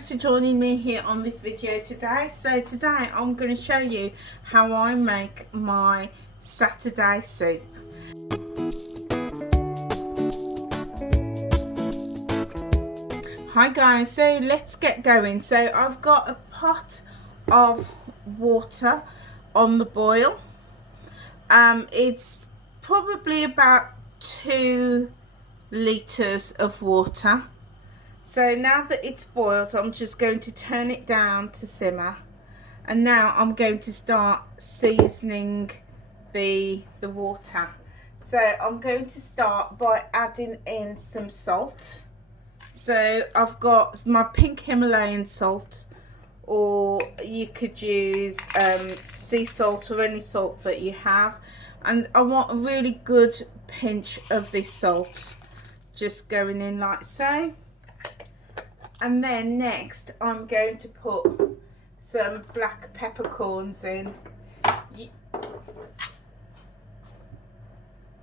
thanks for joining me here on this video today. So today I'm going to show you how I make my Saturday soup. Hi guys, so let's get going. So I've got a pot of water on the boil. It's probably about 2 litres of water. So now that it's boiled, I'm just going to turn it down to simmer, and now I'm going to start seasoning the water. So I'm going to start by adding in some salt. So I've got my pink Himalayan salt, or you could use sea salt or any salt that you have, and I want a really good pinch of this salt just going in like so. And then next I'm going to put some black peppercorns in.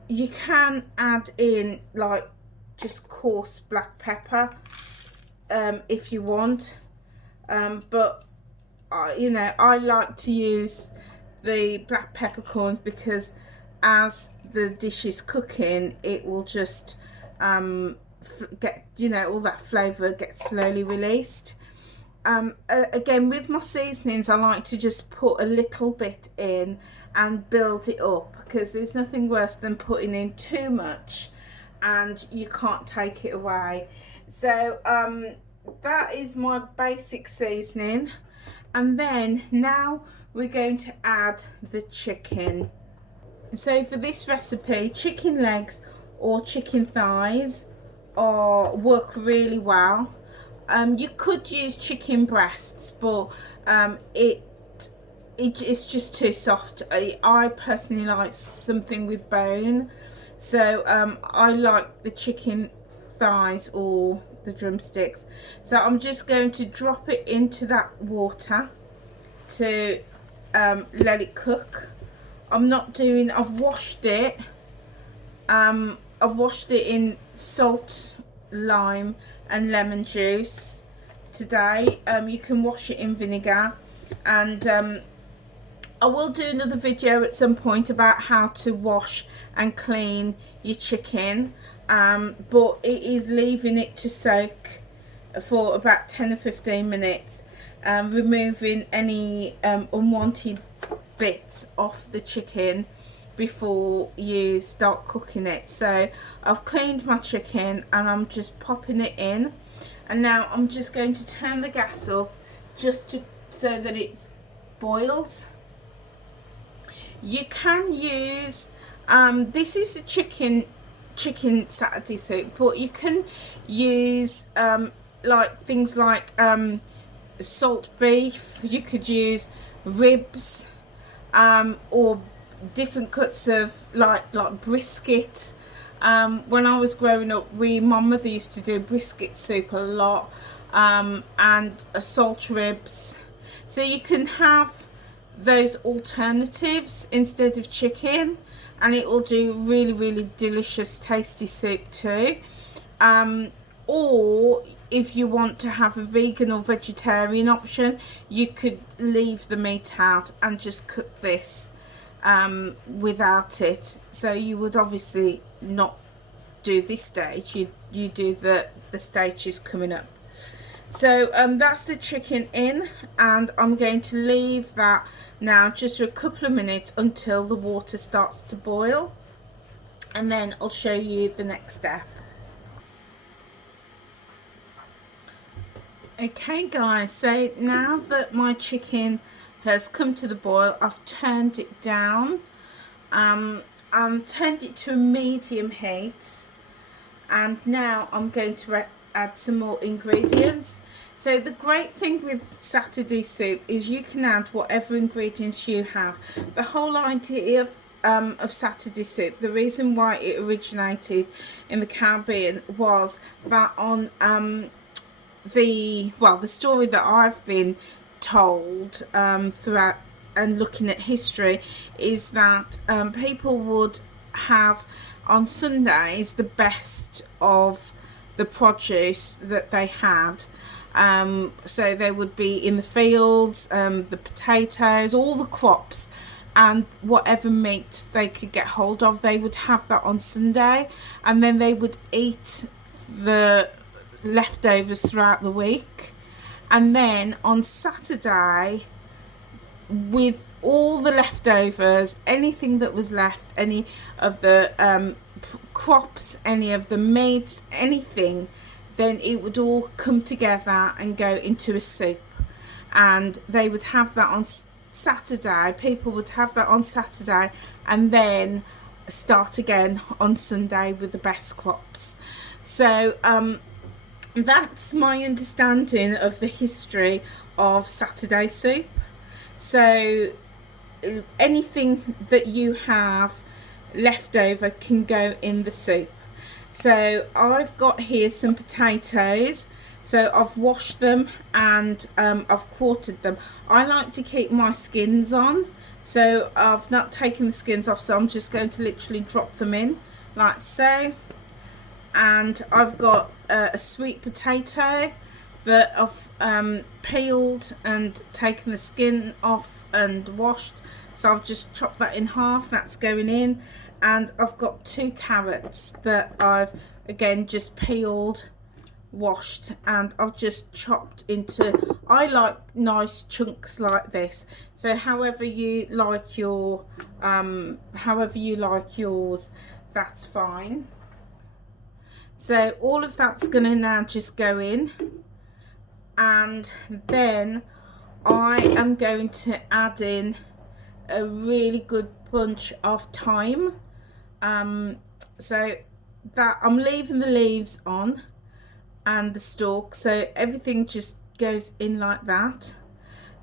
You can add in like just coarse black pepper if you want, but you know, I like to use the black peppercorns because as the dish is cooking, it will just get, you know, all that flavour gets slowly released. Again, with my seasonings, I like to just put a little bit in and build it up, because there's nothing worse than putting in too much and you can't take it away. So that is my basic seasoning, and then now we're going to add the chicken. So for this recipe, chicken legs or chicken thighs work really well. You could use chicken breasts, but it's just too soft. I personally like something with bone, so I like the chicken thighs or the drumsticks. So I'm just going to drop it into that water to let it cook. I've washed it. I've washed it in salt, lime and lemon juice today. You can wash it in vinegar, and I will do another video at some point about how to wash and clean your chicken, but it is leaving it to soak for about 10 or 15 minutes, removing any unwanted bits off the chicken before you start cooking it. So I've cleaned my chicken and I'm just popping it in, and now I'm just going to turn the gas up just so that it boils. You can use this is a chicken Saturday soup, but you can use like things like salt beef. You could use ribs, or different cuts of like brisket. When I was growing up, my mother used to do brisket soup a lot, and salt ribs. So you can have those alternatives instead of chicken, and it will do really delicious tasty soup too. Or if you want to have a vegan or vegetarian option, you could leave the meat out and just cook this without it. So you would obviously not do this stage, you do the stages coming up. So that's the chicken in, and I'm going to leave that now just for a couple of minutes until the water starts to boil, and then I'll show you the next step. Okay guys, so now that my chicken has come to the boil, I've turned it down, turned it to a medium heat, and now I'm going to add some more ingredients. So the great thing with Saturday soup is you can add whatever ingredients you have. The whole idea of Saturday soup, the reason why it originated in the Caribbean, was that on the story that I've been told throughout and looking at history is that people would have on Sundays the best of the produce that they had, So they would be in the fields, the potatoes, all the crops, and whatever meat they could get hold of, they would have that on Sunday, and then they would eat the leftovers throughout the week. And then on Saturday, with all the leftovers, anything that was left, any of the crops, any of the meats, anything, then it would all come together and go into a soup, and they would have that on Saturday. People would have that on Saturday, and then start again on Sunday with the best crops. So that's my understanding of the history of Saturday soup. So anything that you have left over can go in the soup. So I've got here some potatoes. So I've washed them and I've quartered them. I like to keep my skins on, so I've not taken the skins off, so I'm just going to literally drop them in like so. And I've got a sweet potato that I've peeled and taken the skin off and washed, so I've just chopped that in half. That's going in. And I've got 2 carrots that I've again just peeled, washed, and I've just chopped into, I like nice chunks like this, so however you like your yours, that's fine. So all of that's gonna now just go in, and then I am going to add in a really good bunch of thyme. So that I'm leaving the leaves on and the stalk, so everything just goes in like that.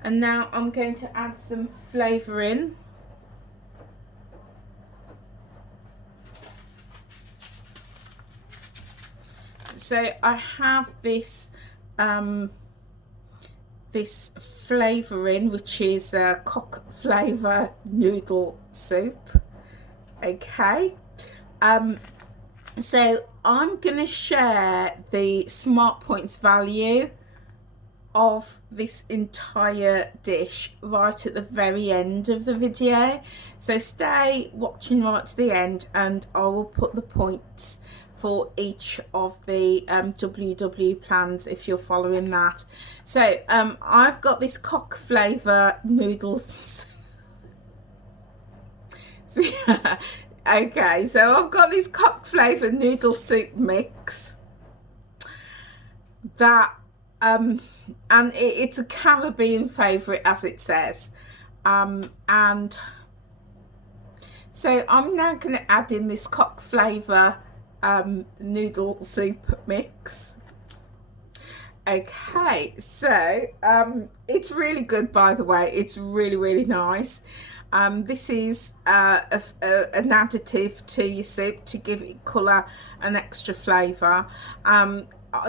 And now I'm going to add some flavour in. So I have this this flavour in, which is cock flavour noodle soup. Okay, so I'm going to share the Smart Points value of this entire dish right at the very end of the video, so stay watching right to the end and I will put the points for each of the WW plans if you're following that. So I've got this cock flavour noodles. Okay, so I've got this cock flavour noodle soup mix that and it's a Caribbean favourite, as it says, and so I'm now going to add in this cock flavour noodle soup mix. Okay, so it's really good, by the way. It's really nice. This is an additive to your soup to give it colour and extra flavour.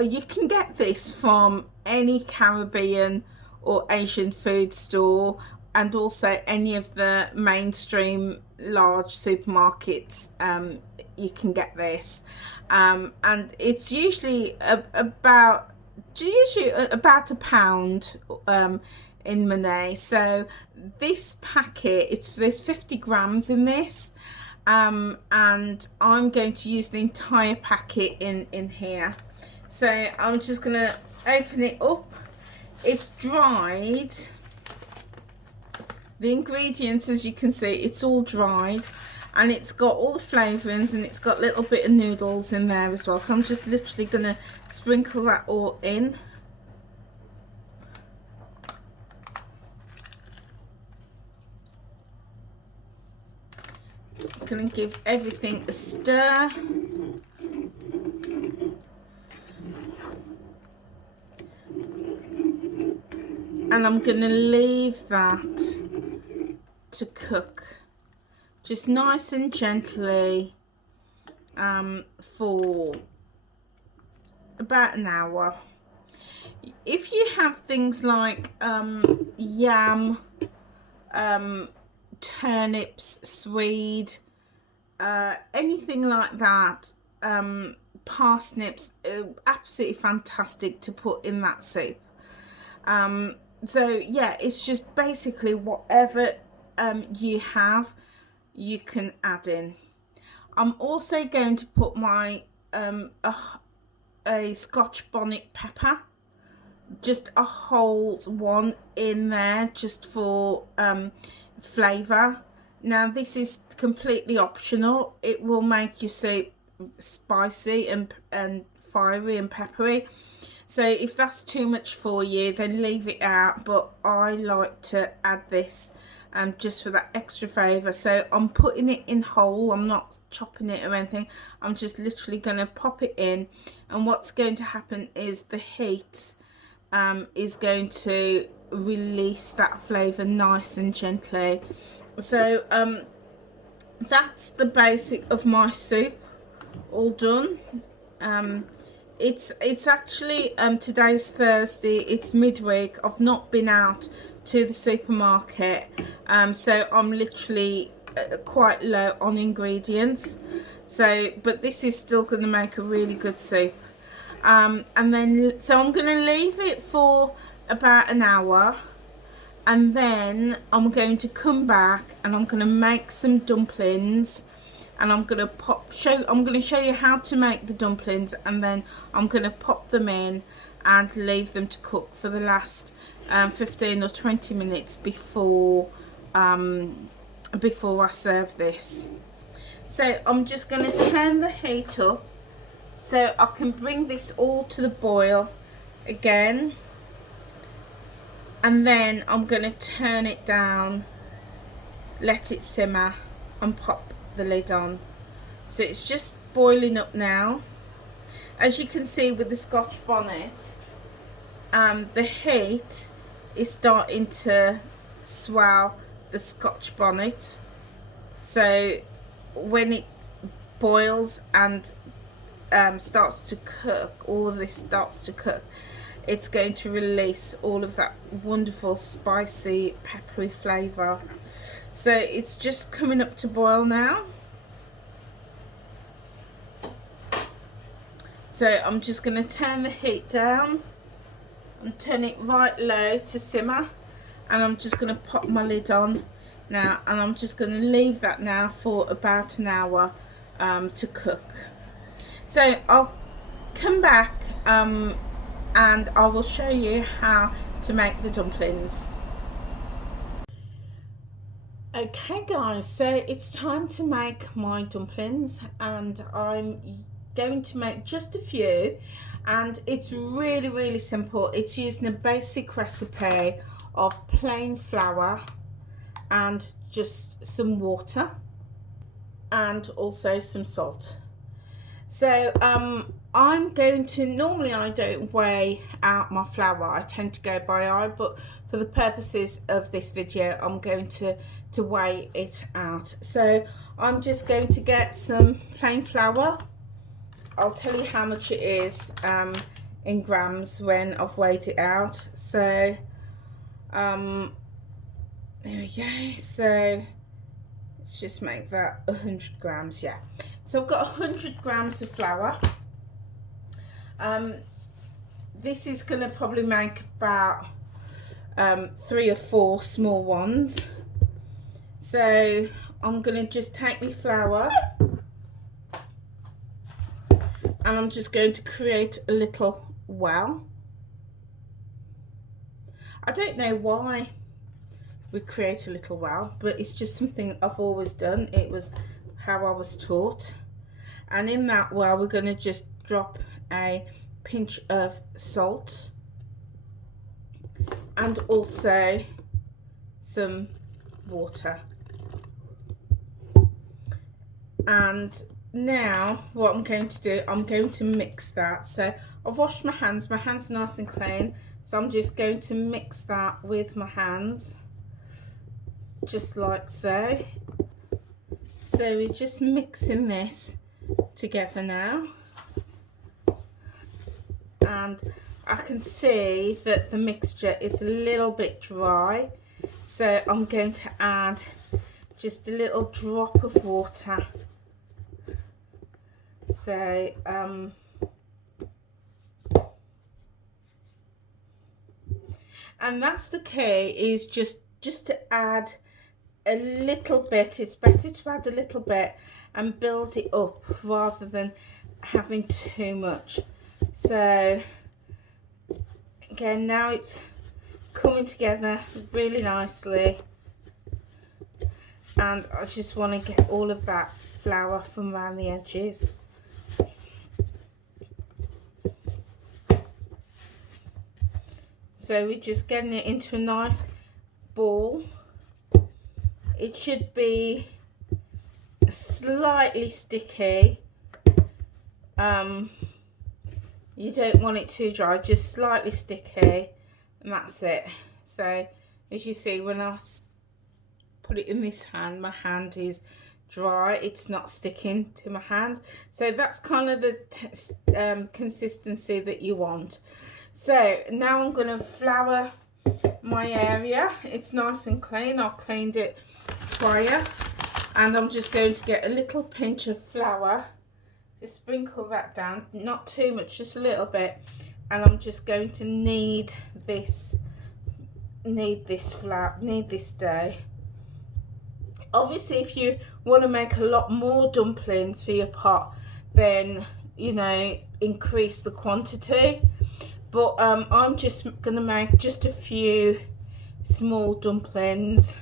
You can get this from any Caribbean or Asian food store, and also any of the mainstream large supermarkets. You can get this, and it's usually about £1 in money. So this packet, there's 50 grams in this, and I'm going to use the entire packet in here. So I'm just gonna open it up. It's dried. The ingredients, as you can see, it's all dried, and it's got all the flavourings, and it's got a little bit of noodles in there as well. So I'm just literally gonna sprinkle that all in. I'm gonna give everything a stir. And I'm gonna leave that to cook just nice and gently for about an hour. If you have things like yam, turnips, swede, anything like that, parsnips, absolutely fantastic to put in that soup. So yeah, it's just basically whatever you have, you can add in. I'm also going to put my a Scotch bonnet pepper, just a whole one in there, just for flavour. Now this is completely optional. It will make your soup spicy and fiery and peppery. So if that's too much for you, then leave it out. But I like to add this just for that extra flavour. So I'm putting it in whole. I'm not chopping it or anything. I'm just literally going to pop it in. And what's going to happen is the heat is going to release that flavour nice and gently. So that's the basic of my soup all done. It's actually today's Thursday, it's midweek. I've not been out to the supermarket, so I'm literally quite low on ingredients, so but this is still going to make a really good soup. And then so I'm going to leave it for about an hour, and then I'm going to come back and I'm going to make some dumplings, and I'm going to show you how to make the dumplings, and then I'm going to pop them in and leave them to cook for the last 15 or 20 minutes before I serve this. So I'm just going to turn the heat up so I can bring this all to the boil again, and then I'm going to turn it down, let it simmer, and pop the lid on. So it's just boiling up now. As you can see with the Scotch bonnet, the heat is starting to swell the Scotch bonnet, so when it boils and starts to cook, all of this starts to cook, it's going to release all of that wonderful spicy peppery flavour. So it's just coming up to boil now. So I'm just going to turn the heat down and turn it right low to simmer, and I'm just going to pop my lid on now, and I'm just going to leave that now for about an hour to cook. So I'll come back and I will show you how to make the dumplings. Okay guys, so it's time to make my dumplings, and I'm going to make just a few, and it's really simple. It's using a basic recipe of plain flour and just some water and also some salt. So I'm going to, normally I don't weigh out my flour, I tend to go by eye, but for the purposes of this video I'm going to weigh it out. So I'm just going to get some plain flour. I'll tell you how much it is in grams when I've weighed it out. So there we go. So let's just make that 100 grams. Yeah, so I've got 100 grams of flour. This is going to probably make about 3 or 4 small ones. So I'm going to just take my flour and I'm just going to create a little well. I don't know why we create a little well, but it's just something I've always done. It was how I was taught. And in that well, we're going to just drop a pinch of salt and also some water. And now what I'm going to do, I'm going to mix that. So I've washed my hands are nice and clean, so I'm just going to mix that with my hands, just like so. So we're just mixing this together now, and I can see that the mixture is a little bit dry, so I'm going to add just a little drop of water. So and that's the key, is just to add a little bit. It's better to add a little bit and build it up rather than having too much. So again, now it's coming together really nicely, and I just want to get all of that flour from around the edges. So we're just getting it into a nice ball. It should be slightly sticky. You don't want it too dry, just slightly sticky, and that's it. So as you see, when I put it in this hand, my hand is dry, it's not sticking to my hand. So that's kind of the consistency that you want. So now I'm going to flour my area. It's nice and clean. I cleaned it prior, and I'm just going to get a little pinch of flour. Just sprinkle that down, not too much, just a little bit, and I'm just going to knead this dough. Obviously, if you want to make a lot more dumplings for your pot, then you know, increase the quantity. But I'm just going to make just a few small dumplings.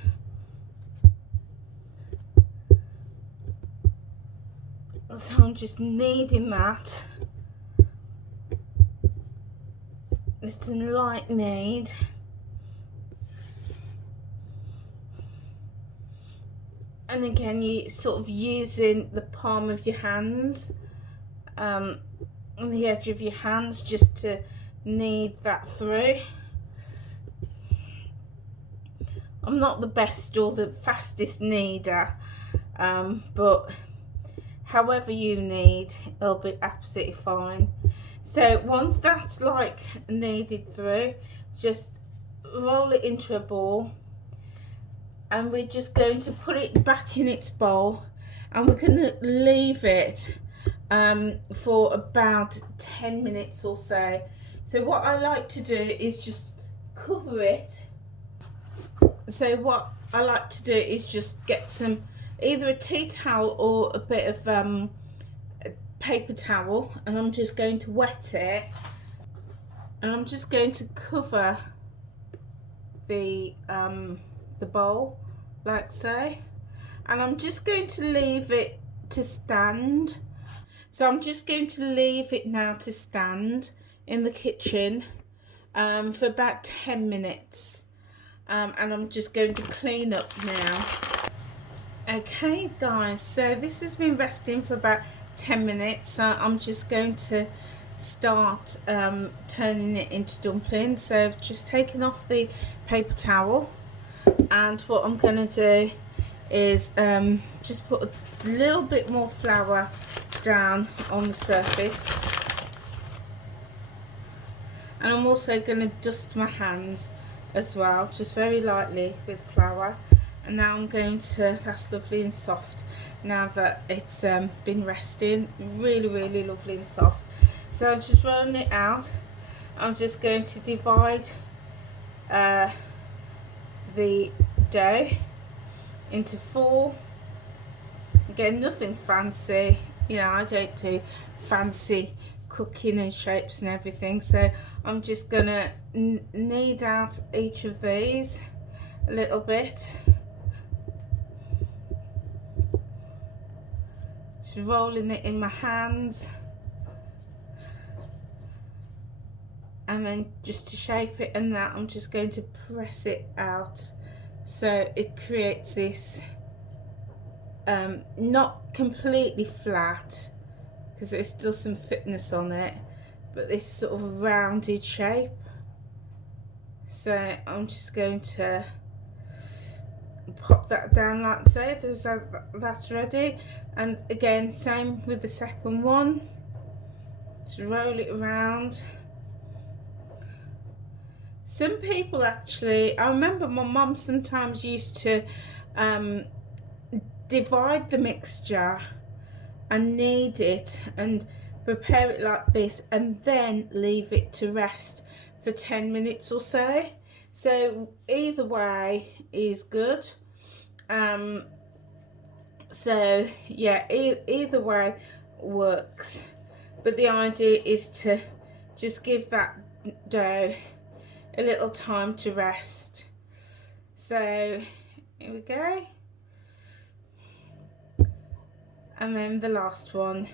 So I'm just kneading that. Just a light knead. And again, you sort of using the palm of your hands, on the edge of your hands, just to knead that through. I'm not the best or the fastest kneader, but however you knead, it'll be absolutely fine. So once that's like kneaded through, just roll it into a ball, and we're just going to put it back in its bowl, and we're going to leave it for about 10 minutes or so. So what I like to do is just cover it. So what I like to do is just get some, either a tea towel or a bit of a paper towel, and I'm just going to wet it, and I'm just going to cover the bowl like so, and I'm just going to leave it to stand. So I'm just going to leave it now to stand in the kitchen for about 10 minutes, and I'm just going to clean up now. Okay guys, so this has been resting for about 10 minutes. So I'm just going to start turning it into dumplings. So I've just taken off the paper towel, and what I'm going to do is just put a little bit more flour down on the surface, and I'm also going to dust my hands as well, just very lightly with flour. And now I'm going to, that's lovely and soft now that it's been resting, really lovely and soft. So I'm just rolling it out. I'm just going to divide the dough into 4. Again, nothing fancy, you know, I don't do fancy cooking and shapes and everything. So I'm just gonna knead out each of these a little bit, just rolling it in my hands, and then just to shape it and that, I'm just going to press it out so it creates this not completely flat, because there's still some thickness on it, but this sort of rounded shape. So I'm just going to pop that down like so. That's ready. And again, same with the second one. Just roll it around. Some people actually, I remember my mum sometimes used to divide the mixture and knead it and prepare it like this, and then leave it to rest for 10 minutes or so. So either way is good. So yeah, either way works, but the idea is to just give that dough a little time to rest. So here we go, and then the last one,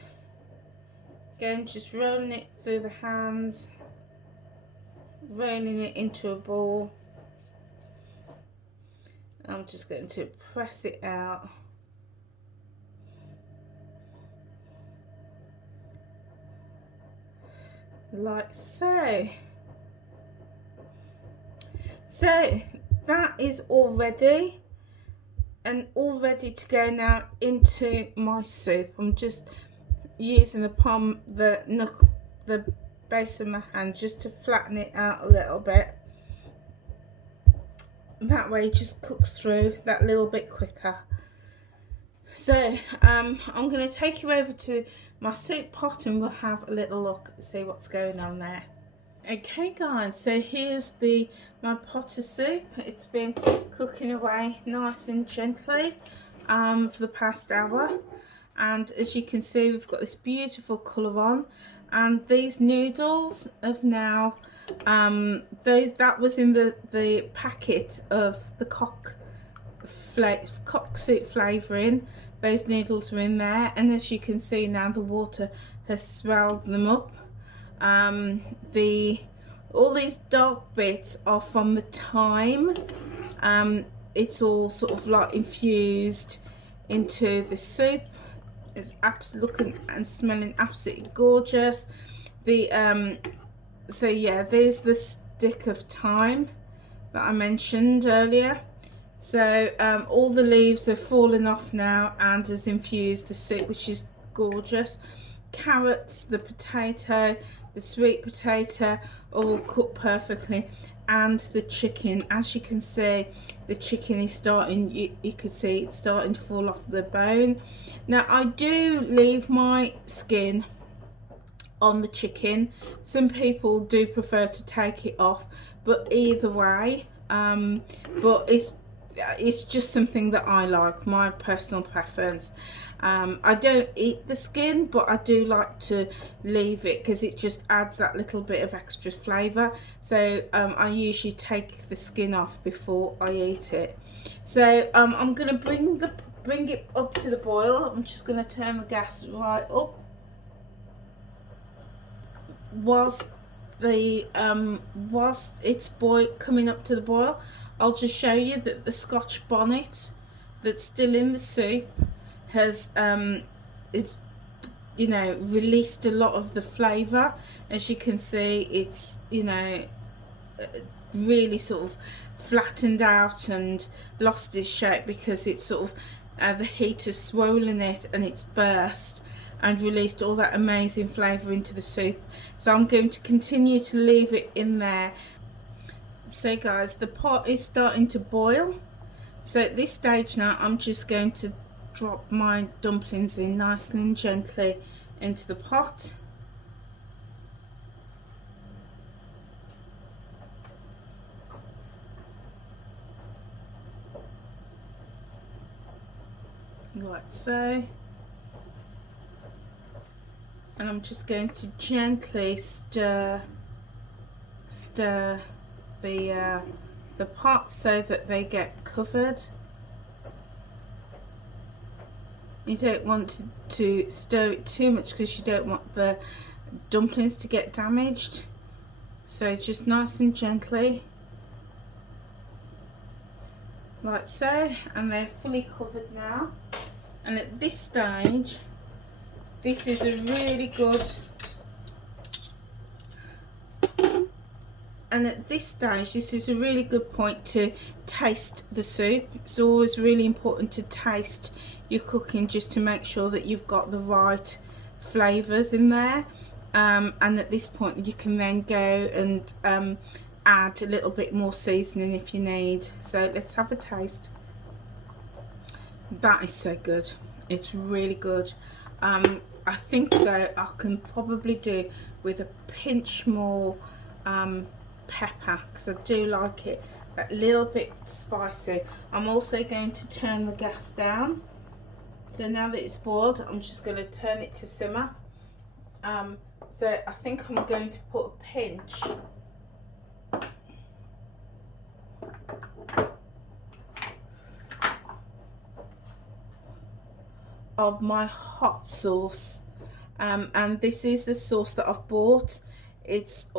again just rolling it through the hands, rolling it into a ball. I'm just going to press it out. Like so. So that is all ready, and all ready to go now into my soup. I'm just using the base of my hand just to flatten it out a little bit. That way it just cooks through that little bit quicker. So I'm going to take you over to my soup pot and we'll have a little look, see what's going on there. Okay guys, so here's my pot of soup. It's been cooking away nice and gently for the past hour, and as you can see we've got this beautiful colour on, and these noodles have now that was in the packet of the cock soup flavouring. Those noodles were in there, and as you can see now the water has swelled them up. All these dark bits are from the thyme. It's all sort of like infused into the soup. It's looking and smelling absolutely gorgeous. So yeah, there's the stick of thyme that I mentioned earlier. So all the leaves have fallen off now and has infused the soup, which is gorgeous. Carrots, the potato, the sweet potato are all cooked perfectly, and the chicken, as you can see, the chicken is starting, you can see it's starting to fall off the bone. Now I do leave my skin on the chicken. Some people do prefer to take it off, but either way, but it's just something that I like, my personal preference. I don't eat the skin, but I do like to leave it because it just adds that little bit of extra flavour. So I usually take the skin off before I eat it. So I'm going to bring it up to the boil. I'm just going to turn the gas right up. Whilst it's coming up to the boil, I'll just show you that the Scotch bonnet that's still in the soup has it's released a lot of the flavour. As you can see, it's really sort of flattened out and lost its shape because it's sort of the heat has swollen it and it's burst and released all that amazing flavour into the soup. So I'm going to continue to leave it in there. So guys, the pot is starting to boil. So at this stage now, I'm just going to drop my dumplings in nicely and gently into the pot. Like so. And I'm just going to gently stir the pot so that they get covered. You don't want to stir it too much because you don't want the dumplings to get damaged. So just nice and gently, like so, and they're fully covered now. And at this stage, this is a really good, point to taste the soup. It's always really important to taste your cooking just to make sure that you've got the right flavours in there. And at this point you can then go and add a little bit more seasoning if you need. So let's have a taste. That is so good. It's really good. I think though I can probably do with a pinch more pepper, because I do like it a little bit spicy. I'm also going to turn the gas down. So now that it's boiled, I'm just going to turn it to simmer. So I think I'm going to put a pinch of my hot sauce, and this is the sauce that I've bought. It's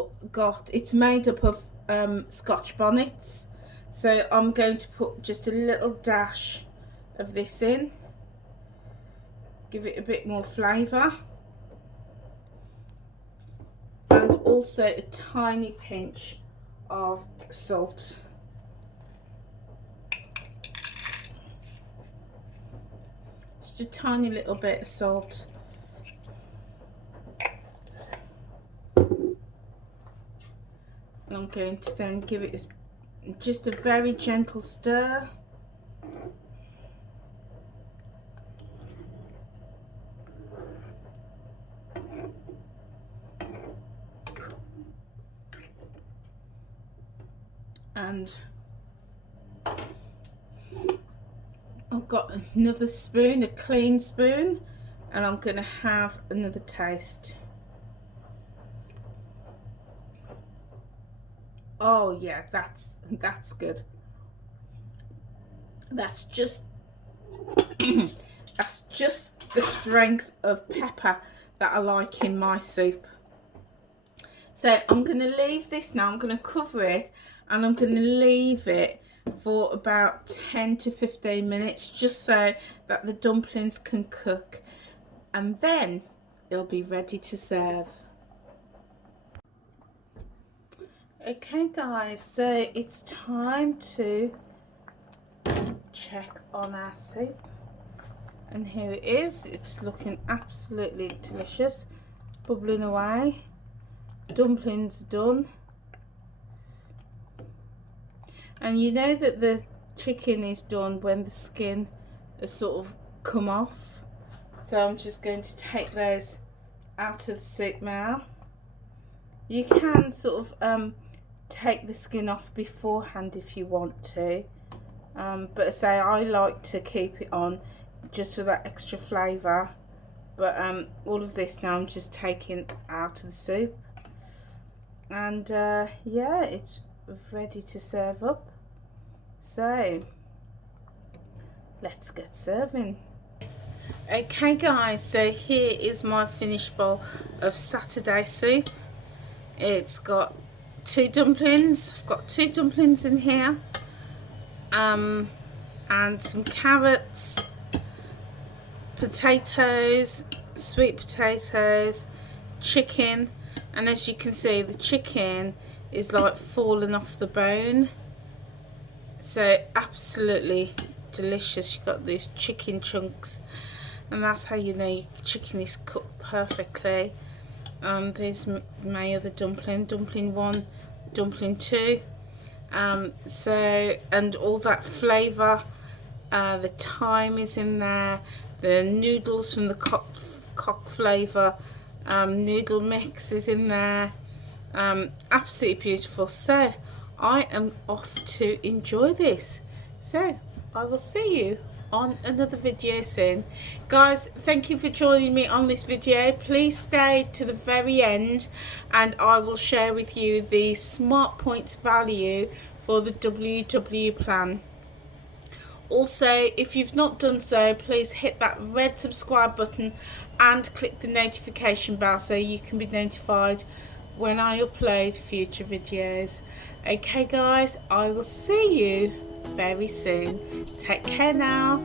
made up of Scotch bonnets, so I'm going to put just a little dash of this in, give it a bit more flavour, and also a tiny pinch of salt. Just a tiny little bit of salt. And I'm going to then give it just a very gentle stir. And I've got another spoon, a clean spoon, and I'm going to have another taste. Oh yeah, that's good. That's just that's just the strength of pepper that I like in my soup. So I'm going to leave this now. I'm going to cover it, and I'm going to leave it for about 10 to 15 minutes, just so that the dumplings can cook, and then it'll be ready to serve. Okay guys, so it's time to check on our soup, and here it is. It's looking absolutely delicious, bubbling away. Dumplings are done, and you know that the chicken is done when the skin has sort of come off. So I'm just going to take those out of the soup now. You can sort of take the skin off beforehand if you want to, but I say I like to keep it on just for that extra flavour. But all of this now I'm just taking out of the soup, and yeah, it's ready to serve up. So let's get serving. Okay guys, so here is my finished bowl of Saturday soup. It's got 2 dumplings. I've got 2 dumplings in here, and some carrots, potatoes, sweet potatoes, chicken, and as you can see, the chicken is like falling off the bone. So absolutely delicious. You've got these chicken chunks, and that's how you know your chicken is cooked perfectly. There's my other dumpling, dumpling 1, dumpling 2. So, and all that flavour, the thyme is in there, the noodles from the cock flavour noodle mix is in there. Absolutely beautiful. So I am off to enjoy this. So I will see you on another video soon. Guys, thank you for joining me on this video. Please stay to the very end, and I will share with you the smart points value for the WW plan. Also, if you've not done so, please hit that red subscribe button and click the notification bell so you can be notified when I upload future videos. Okay guys, I will see you very soon. Take care now.